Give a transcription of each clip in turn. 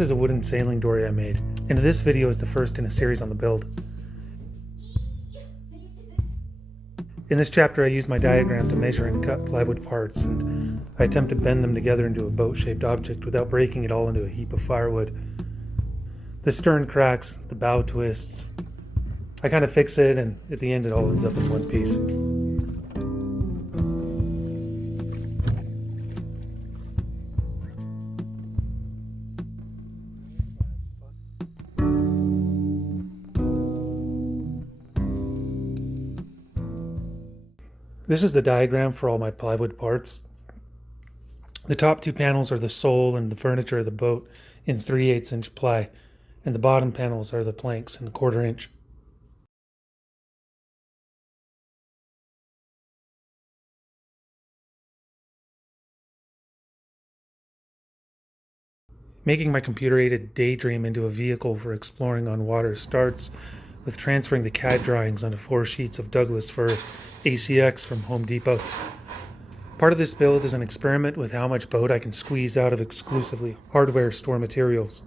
This is a wooden sailing dory I made, and this video is the first in a series on the build. In this chapter I use my diagram to measure and cut plywood parts, and I attempt to bend them together into a boat-shaped object without breaking it all into a heap of firewood. The stern cracks, the bow twists. I kind of fix it, and at the end it all ends up in one piece. This is the diagram for all my plywood parts. The top two panels are the sole and the furniture of the boat in 3/8 inch ply, and the bottom panels are the planks in 1/4 inch. Making my computer-aided daydream into a vehicle for exploring on water starts with transferring the CAD drawings onto 4 sheets of Douglas fir ACX from Home Depot. Part of this build is an experiment with how much boat I can squeeze out of exclusively hardware store materials.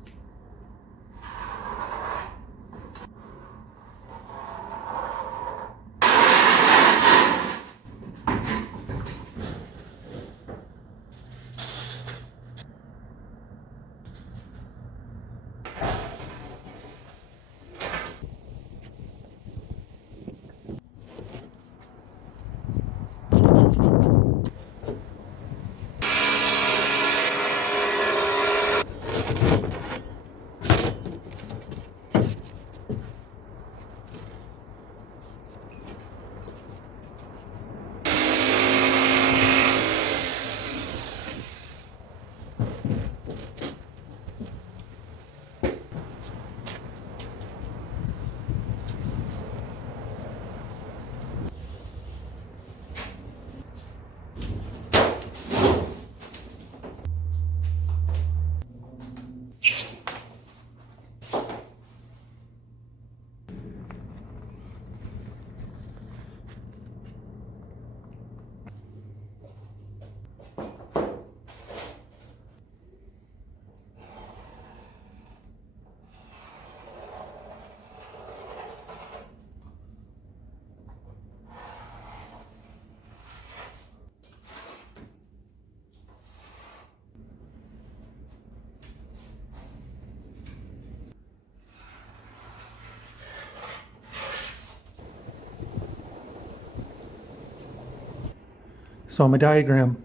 So on my diagram,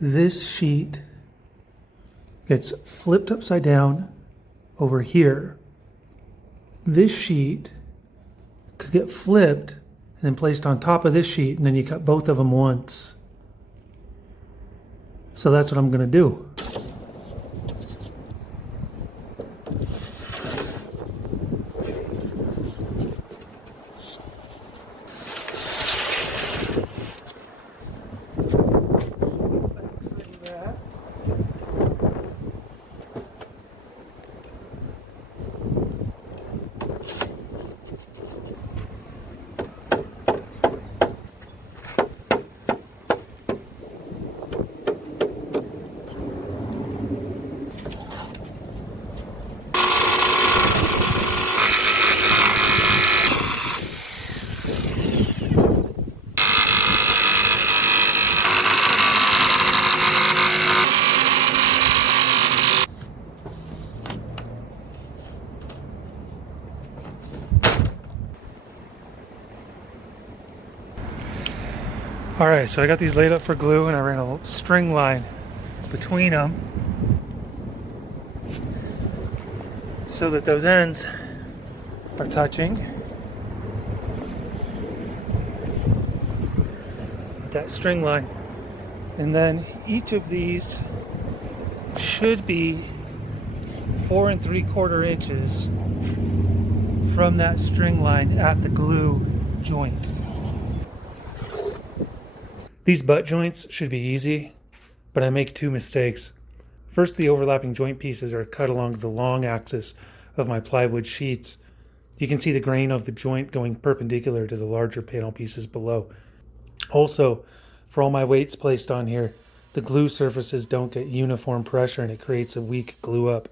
this sheet gets flipped upside down over here. This sheet could get flipped and then placed on top of this sheet, and then you cut both of them once. So that's what I'm going to do. Alright, so I got these laid up for glue, and I ran a string line between them so that those ends are touching. That string line. And then each of these should be 4 3/4 inches from that string line at the glue joint. These butt joints should be easy, but I make 2 mistakes. First, the overlapping joint pieces are cut along the long axis of my plywood sheets. You can see the grain of the joint going perpendicular to the larger panel pieces below. Also, for all my weights placed on here, the glue surfaces don't get uniform pressure and it creates a weak glue up.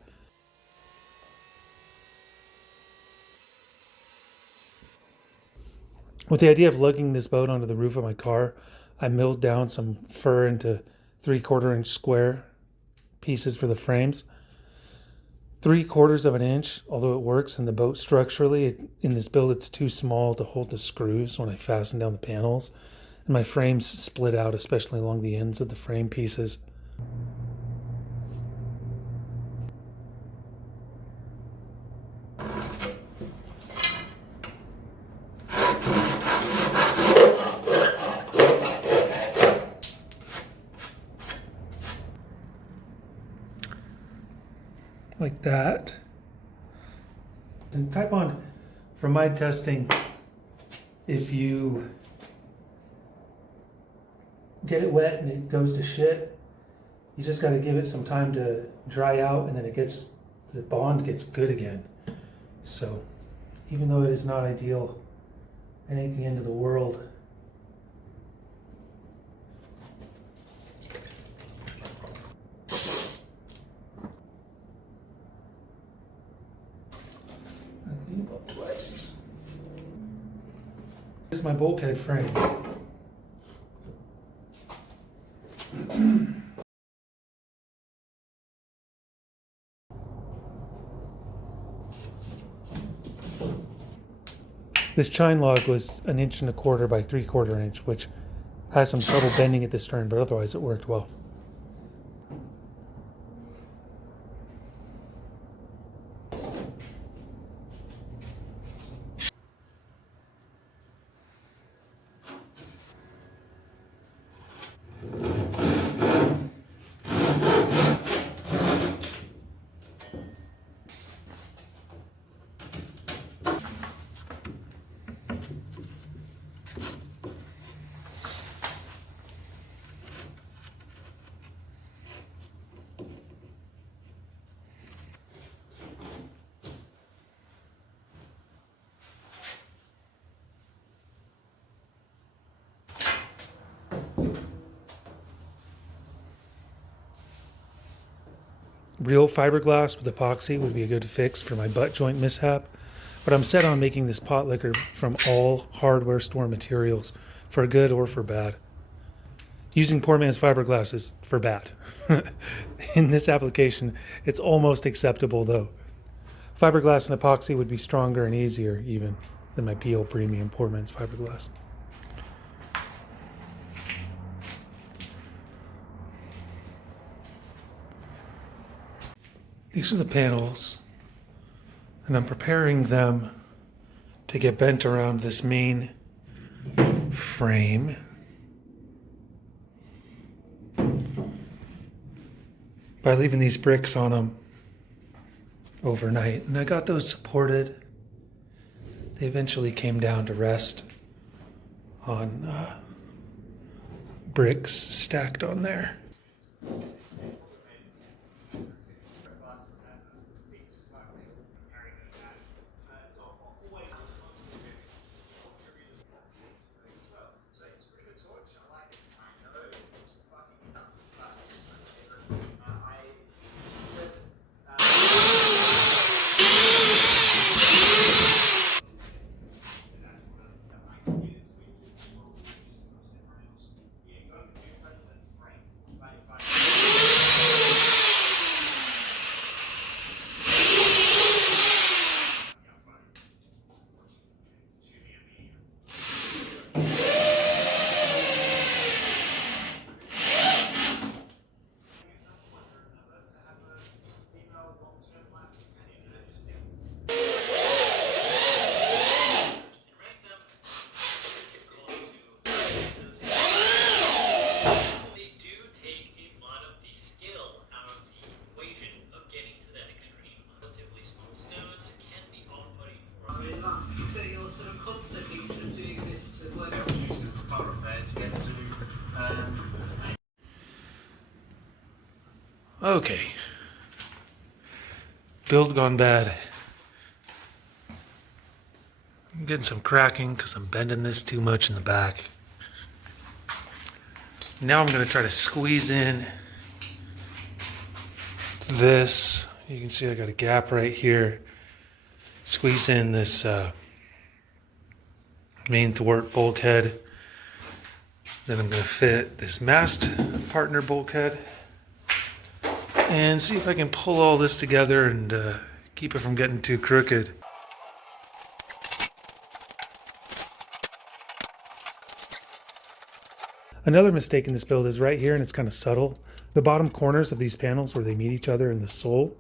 With the idea of lugging this boat onto the roof of my car, I milled down some fir into 3/4 inch square pieces for the frames. 3/4 of an inch, although it works in the boat structurally, in this build it's too small to hold the screws when I fasten down the panels. And my frames split out, especially along the ends of the frame pieces. Like that. And type on, from my testing, if you get it wet and it goes to shit, you just got to give it some time to dry out, and then the bond gets good again. So even though it is not ideal, it ain't the end of the world. About twice. This is my bulkhead frame. This chine log was 1 1/4 by 3/4 inch, which has some subtle bending at the stern, but otherwise it worked well. Real fiberglass with epoxy would be a good fix for my butt joint mishap, but I'm set on making this Potlicker from all hardware store materials, for good or for bad. Using poor man's fiberglass is for bad. In this application, it's almost acceptable though. Fiberglass and epoxy would be stronger and easier even than my PO Premium poor man's fiberglass. These are the panels, and I'm preparing them to get bent around this main frame. By leaving these bricks on them overnight. And I got those supported. They eventually came down to rest on bricks stacked on there. So you're sort of constantly sort of doing this to work out the car repair to get to. Okay. Build gone bad. I'm getting some cracking because I'm bending this too much in the back. Now I'm going to try to squeeze in this. You can see I got a gap right here. Squeeze in this main thwart bulkhead. Then I'm going to fit this mast partner bulkhead and see if I can pull all this together and keep it from getting too crooked. Another mistake in this build is right here, and it's kind of subtle. The bottom corners of these panels where they meet each other in the sole,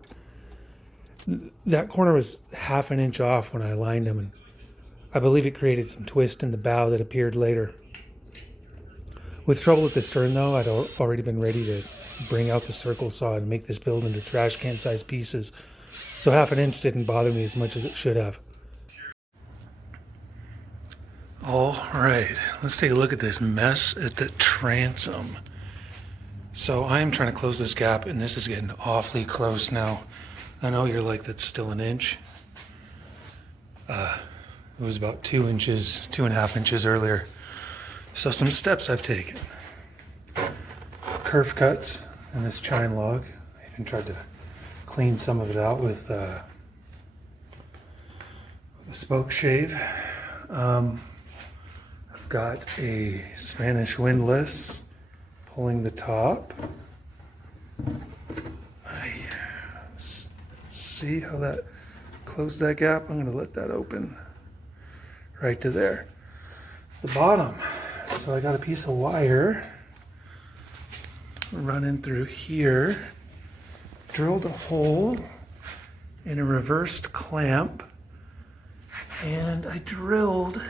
that corner was half an inch off when I aligned them, and I believe it created some twist in the bow that appeared later. With trouble with the stern though, I'd already been ready to bring out the circle saw and make this build into trash can sized pieces, so half an inch didn't bother me as much as it should have. All right, let's take a look at this mess at the transom. So I'm trying to close this gap, and this is getting awfully close now. I know you're like, that's still an inch. It was about 2 inches, 2.5 inches earlier. So some steps I've taken. Curve cuts in this chine log. I even tried to clean some of it out with a spoke shave. I've got a Spanish windlass pulling the top. See how that closed that gap? I'm going to let that open right to there. The bottom. So I got a piece of wire running through here, drilled a hole in a reversed clamp, and I drilled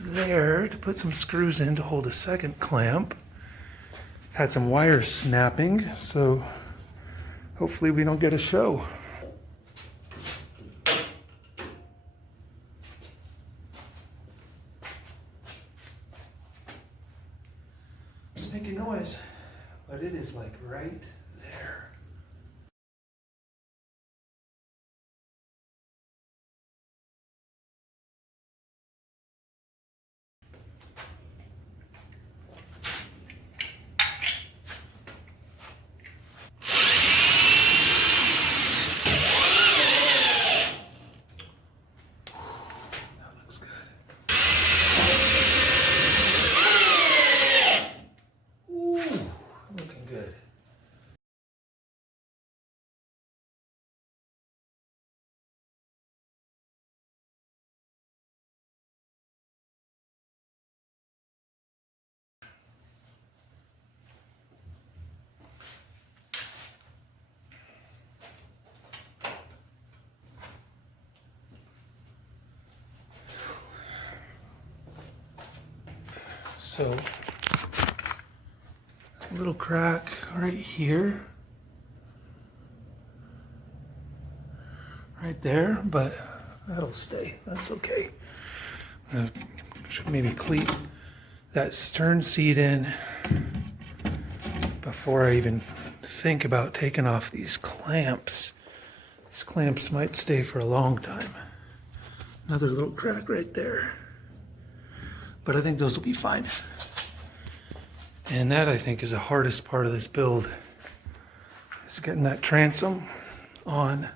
there to put some screws in to hold a second clamp. Had some wires snapping, so hopefully we don't get a show. It's making noise, but it is like right there. So, a little crack right here, right there, but that'll stay. That's okay. I should maybe cleat that stern seat in before I even think about taking off these clamps. These clamps might stay for a long time. Another little crack right there. But I think those will be fine. And that, I think, is the hardest part of this build, is getting that transom on.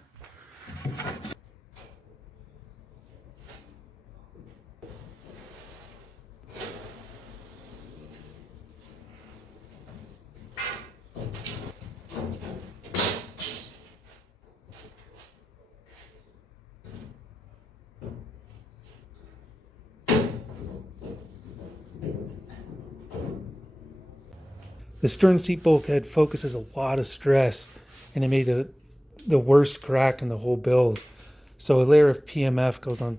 The stern seat bulkhead focuses a lot of stress, and it made the worst crack in the whole build. So a layer of PMF goes on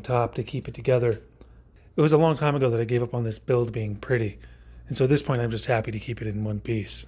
top to keep it together. It was a long time ago that I gave up on this build being pretty, and so at this point I'm just happy to keep it in one piece.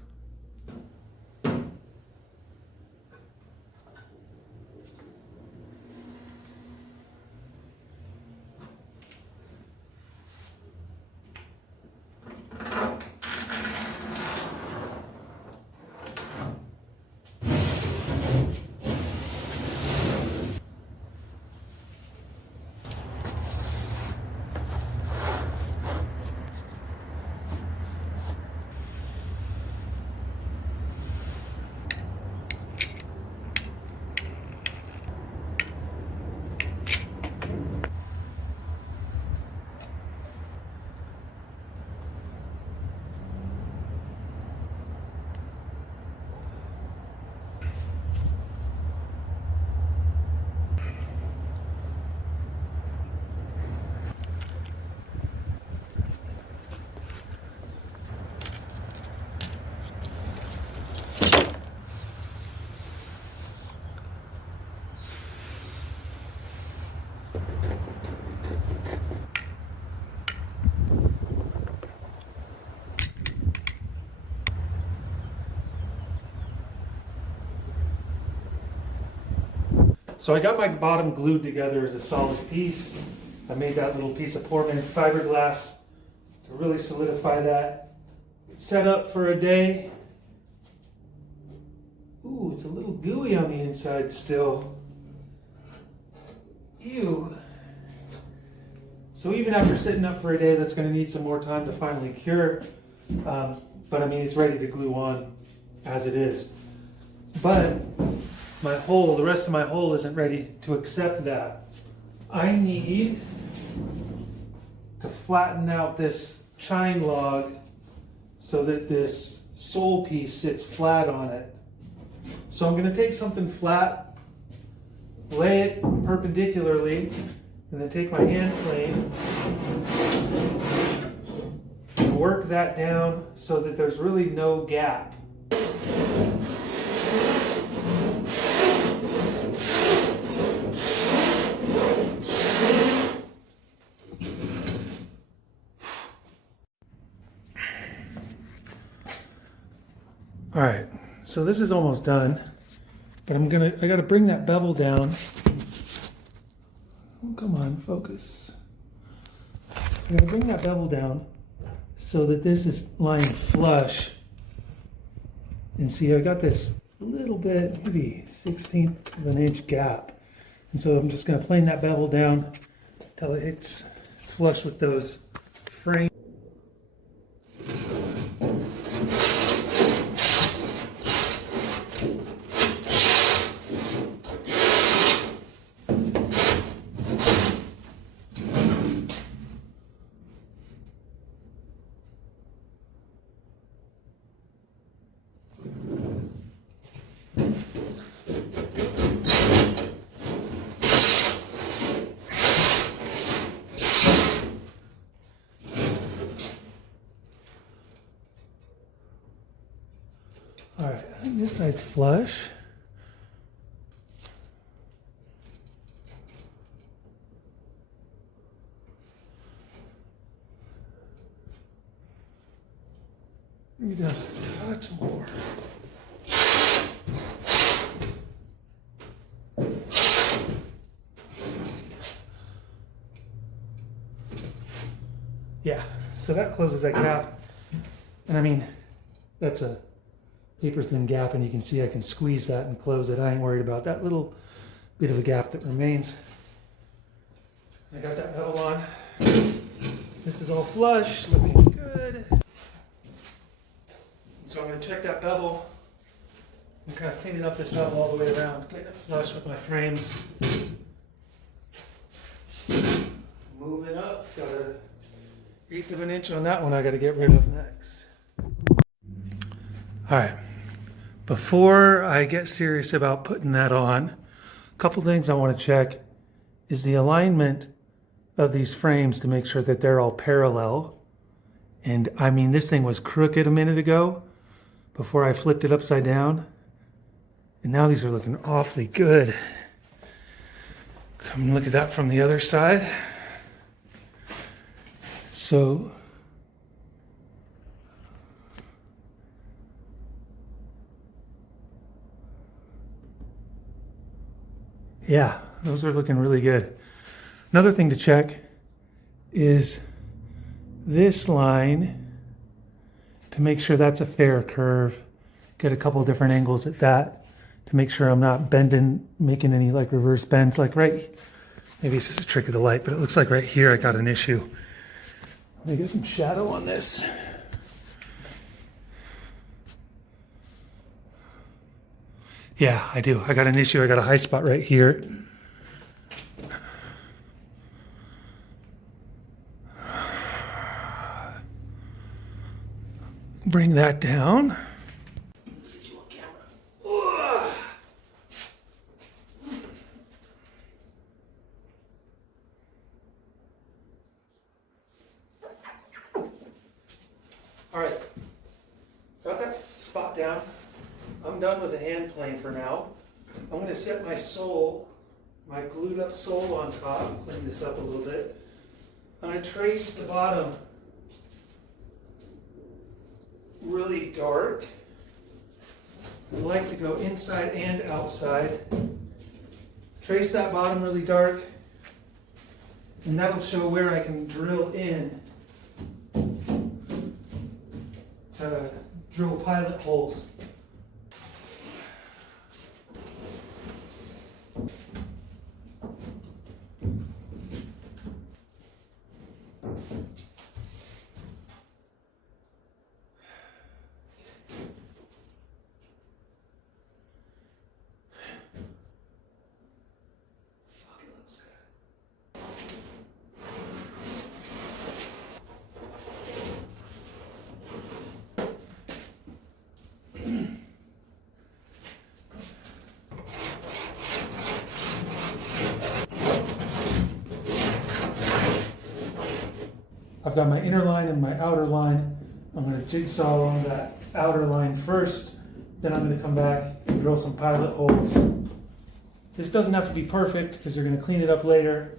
So I got my bottom glued together as a solid piece. I made that little piece of poor man's fiberglass to really solidify that. Set up for a day. Ooh, it's a little gooey on the inside still. Ew. So even after sitting up for a day, that's going to need some more time to finally cure. But I mean, it's ready to glue on as it is. But my hole, the rest of my hole isn't ready to accept that. I need to flatten out this chine log so that this sole piece sits flat on it. So I'm going to take something flat, lay it perpendicularly, and then take my hand plane and work that down so that there's really no gap. All right, so this is almost done, but I gotta bring that bevel down. Oh, come on, focus. I'm gonna bring that bevel down so that this is lying flush. And see, I got this little bit, maybe 1/16 of an inch gap. And so I'm just gonna plane that bevel down till it hits flush with those frames. All right, I think this side's flush. Bring it down just a touch more. Yeah, so that closes that gap. And I mean, that's a paper thin gap, and you can see I can squeeze that and close it. I ain't worried about that little bit of a gap that remains. I got that bevel on. This is all flush, looking good. So I'm going to check that bevel and kind of cleaning up this bevel all the way around, getting it flush with my frames. Moving up, got an 1/8 of an inch on that one I got to get rid of next. All right, before I get serious about putting that on, a couple things I want to check is the alignment of these frames to make sure that they're all parallel. And I mean, this thing was crooked a minute ago before I flipped it upside down. And now these are looking awfully good. Come and look at that from the other side. So, yeah, those are looking really good. Another thing to check is this line to make sure that's a fair curve. Get a couple different angles at that to make sure I'm not bending, making any like reverse bends. Like right, maybe it's just a trick of the light, but it looks like right here I got an issue. Let me get some shadow on this. Yeah, I do. I got an issue. I got a high spot right here. Bring that down. Let's get you on camera. All right, got that spot down. I'm done with the hand plane for now. I'm going to set my sole, my glued up sole on top, clean this up a little bit. I'm going to trace the bottom really dark. I like to go inside and outside. trace that bottom really dark, and that'll show where I can drill in to drill pilot holes. I've got my inner line and my outer line. I'm going to jigsaw along that outer line first, then I'm going to come back and drill some pilot holes. This doesn't have to be perfect because you're going to clean it up later.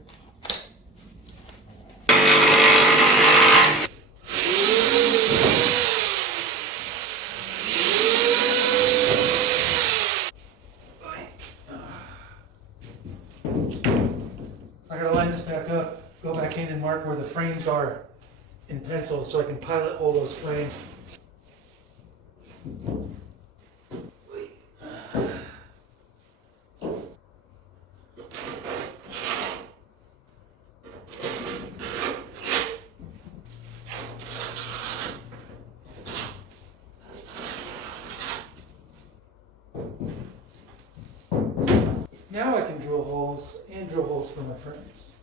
I gotta line this back up, go back in and mark where the frames are in pencil so I can pilot hole those frames. Now I can drill holes and drill holes for my frames.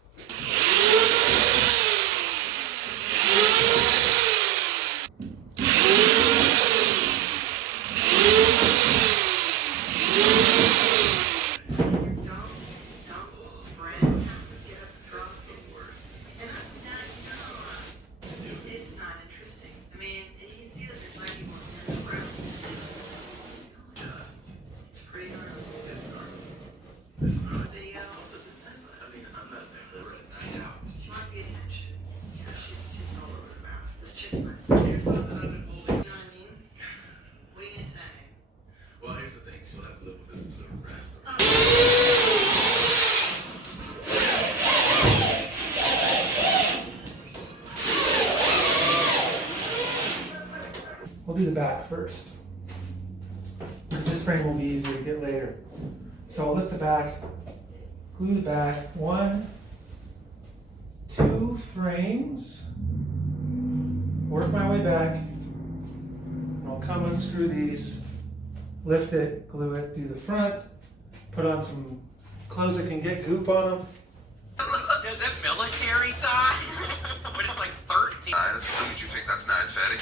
We'll do the back first, because this frame will be easier to get later. So I'll lift the back, glue the back, 1, 2 frames, work my way back, and I'll come unscrew these, lift it, glue it, do the front, put on some clothes that can get goop on them. Is that military time? But it's like 13. Would you think that's 9:30?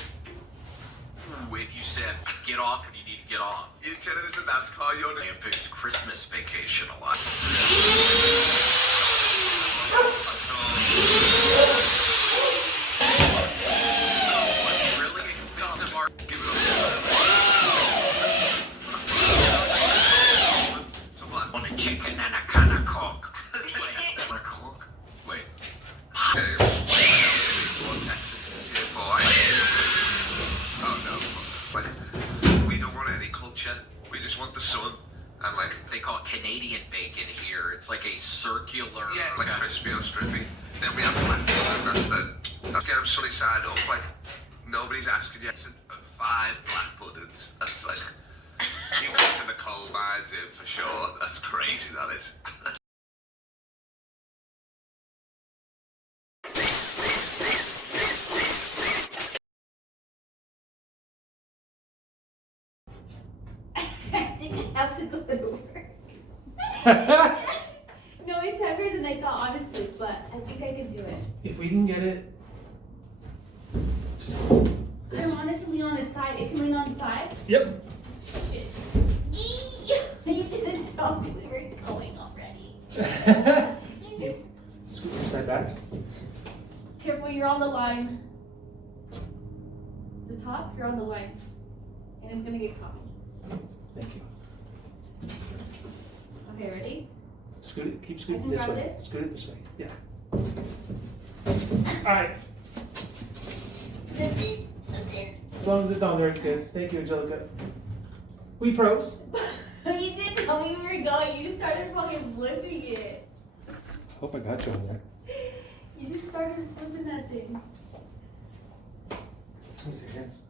If you said get off when you need to get off. You telling us that that's car you're I picked Christmas vacation a lot. What's really expensive are want a chicken and a can of coke. Wait, want a coke? Wait. Okay. We don't want any culture. We just want the sun. And like They call it Canadian bacon here. It's like a circular. yeah, like a crispy or strippy. Then we have black pudding. Let's get them sunny side up. Like nobody's asking yet. 5 black puddings. That's like you went to the coal mines in for sure. That's crazy. That is. I think I have to go to work. No, it's heavier than I thought, honestly, but I think I can do it. If we can get it, just I don't want it to lean on its side. It can lean on its side? Yep. Shit. You didn't tell me we were going already. You just... Scoot your side back. Careful, you're on the line. The top, you're on the line. And it's gonna get caught. Thank you. Okay, ready? Scoot it. Keep I scooting can this grab way. this? Scoot it this way. Yeah. All right. That's it. That's it. As long as it's on there, it's good. Thank you, Angelica. We pros. You did tell me where you're going. You just started fucking flipping it. Hope I got you on there. You just started flipping that thing. Let me see your hands.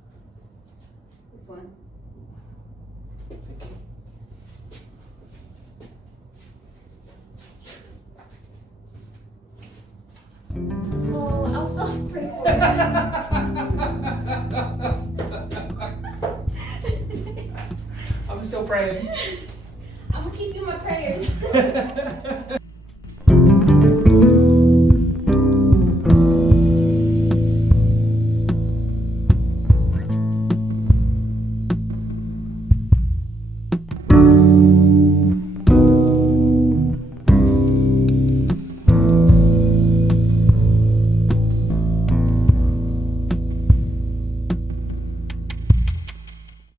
This one. Thank you. So I'll stop praying for you. I'm still praying. I'm gonna keep you in my prayers.